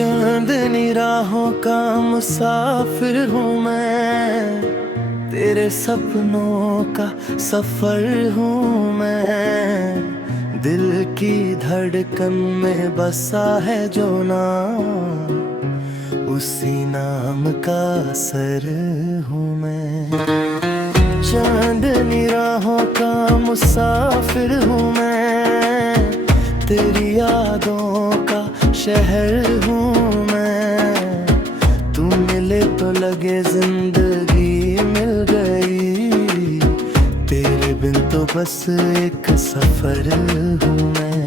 चांदनी राहों का मुसाफिर हूँ मैं, तेरे सपनों का सफर हूँ मैं। दिल की धड़कन में बसा है जो नाम, उसी नाम का असर हूँ मैं। चांदनी राहों का मुसाफिर हूँ मैं, तेरी यादों का शहर हूँ मैं। तू मिले तो लगे जिंदगी मिल गई, तेरे बिन तो बस एक सफर हूँ मैं।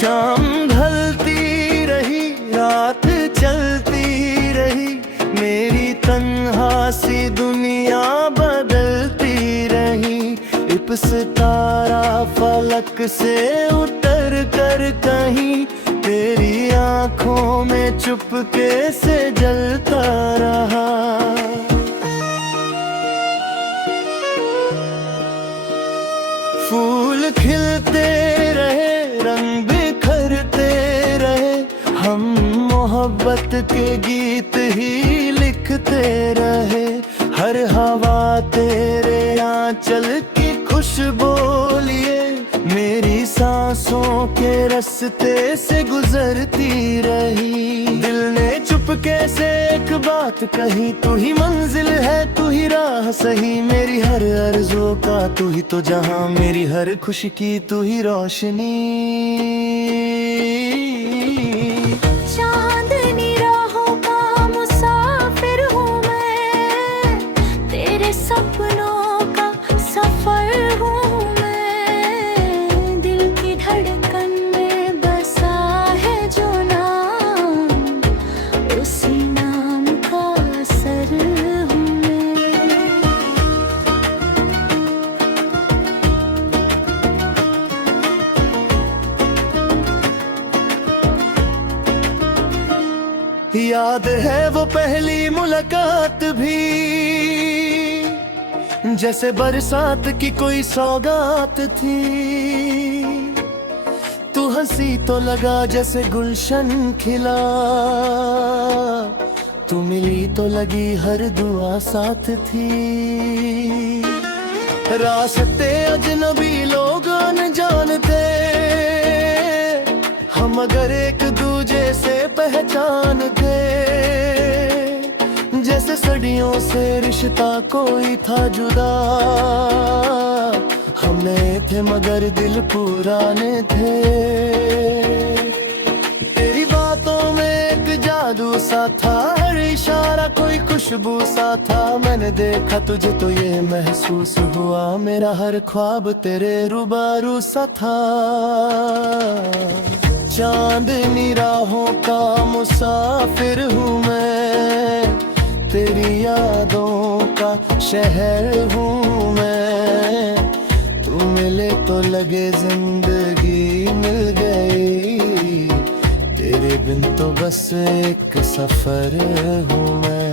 शाम ढलती रही, रात चलती रही, मेरी तन्हा सी दुनिया बदलती रही। एक सितारा फलक से उतर कर कहीं, तेरी आंखों में चुपके से जलता रहा। फूल खिलते रहे, रंग बिखरते रहे, हम मोहब्बत के गीत ही लिखते रहे। हर हवा तेरे आंचल की खुशबू लिए, मेरी सांसों के रास्ते से गुजरती रही। दिल ने चुपके से एक बात कही, तू ही मंजिल है, तू ही राह सही। मेरी हर आरज़ू का तू ही तो जहां, मेरी हर खुशी की तू ही रोशनी। चांदनी राहों का मुसाफिर हूँ मैं, तेरे सपनों का सफर हूँ मैं। दिल की धड़कन में बसा है जो नाम, उसी नाम का असर हूँ मैं। याद है वो पहली मुलाकात भी, जैसे बरसात की कोई सौगात थी। तू हंसी तो लगा जैसे गुलशन खिला, तू मिली तो लगी हर दुआ साथ थी। रास्ते अजनबी लोग अनजानते, हम अगर एक दूजे से पहचानते। जैसे सदियों से रिश्ता कोई था जुदा, हम नए थे मगर दिल पुराने थे। तेरी बातों में एक जादू सा था, हर इशारा कोई खुशबू सा था। मैंने देखा तुझे तो ये महसूस हुआ, मेरा हर ख्वाब तेरे रूबरू सा था। चांदनी राहों का मुसाफिर हूँ मैं, तेरी यादों का शहर हूँ मैं। तू मिले तो लगे जिंदगी मिल गई, तेरे बिन तो बस एक सफर हूँ मैं।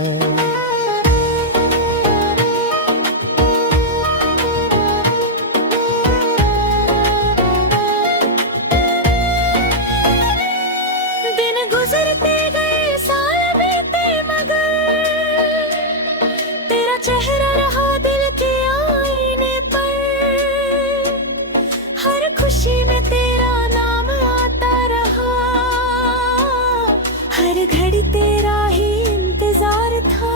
गुजरते गए साल बीते मगर, तेरा चेहरा रहा दिल के आईने पर। हर खुशी में तेरा नाम आता रहा, हर घड़ी तेरा ही इंतजार था।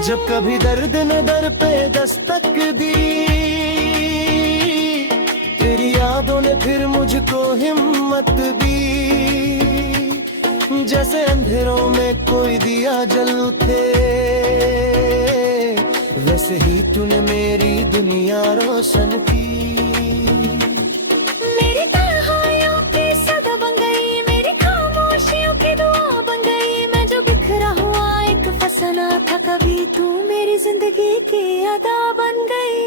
जब कभी दर्द ने दर पे दस्तक दी, तेरी यादों ने फिर मुझको हिम्मत दी। जैसे अंधेरों में कोई दिया जल उठे, वैसे ही तूने मेरी दुनिया रोशन की। मेरी तन्हाइयों की सदा बन गई, मेरी खामोशियों की दुआ बन गई। मैं जो बिखरा हुआ एक फसाना था, कभी तू मेरी जिंदगी की अदा बन गई।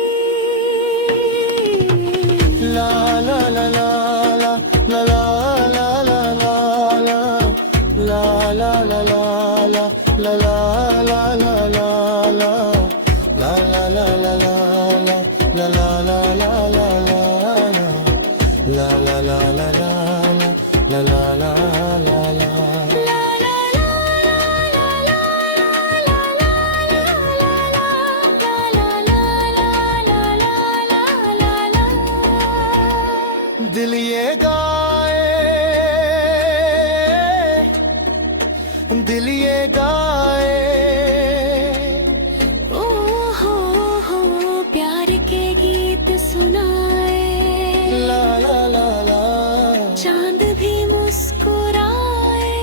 गाए, दिल ये गाए। ओ हो प्यार के गीत सुनाए, ला ला ला ला चांद भी मुस्कुराए,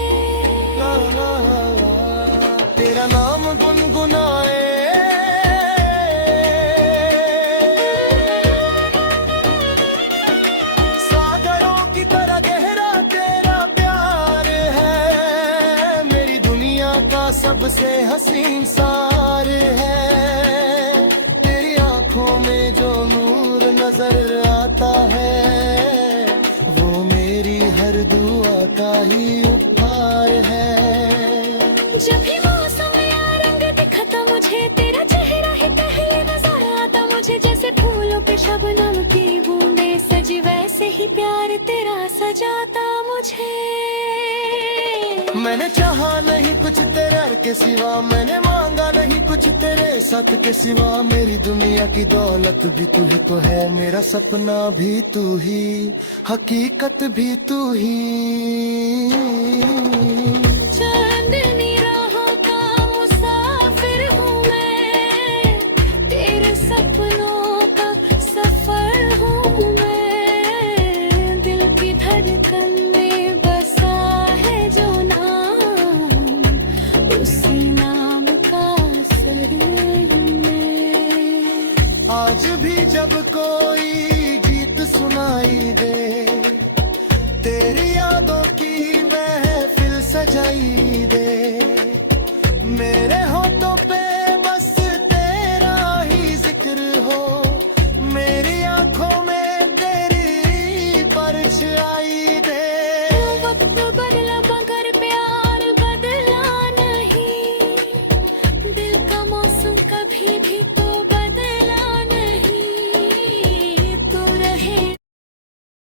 ला ला ला, तेरा नाम गुनगुनाए। सागरों की तरह गहरा तेरा प्यार है, मेरी दुनिया का सबसे हसीन सार है। तेरी आंखों में जो नूर नजर आता है, वो मेरी हर दुआ का ही उपहार है। जब भी मौसम या रंग दिखता मुझे, तेरा चेहरा ही पहले नजर आता मुझे। जैसे फूलों पे शबनम की बूंदे सजी, वैसे ही प्यार तेरा सजाता मुझे। मैंने चाहा नहीं कुछ तेरे के सिवा, मैंने मांगा नहीं कुछ तेरे साथ के सिवा। मेरी दुनिया की दौलत भी तू ही तो है, मेरा सपना भी तू ही, हकीकत भी तू ही। चांदनी